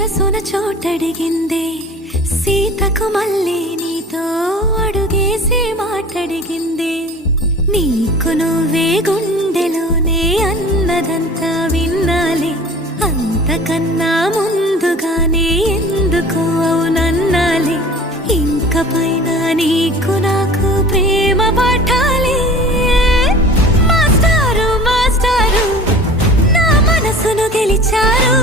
మనసున చోటడిగిందే సీతకు మళ్ళీ నీతో అడుగేసి మాటడిగిందే నీకు నువ్వే గుండెలోనే అన్నదంతా విన్నాలే అంతకన్నా ముందుగానే ఎందుకు అవునన్నాలే ఇంక పైన నీకు నాకు ప్రేమ పాఠాలే మాస్టారు మాస్టారు నా మనసును గెలిచారు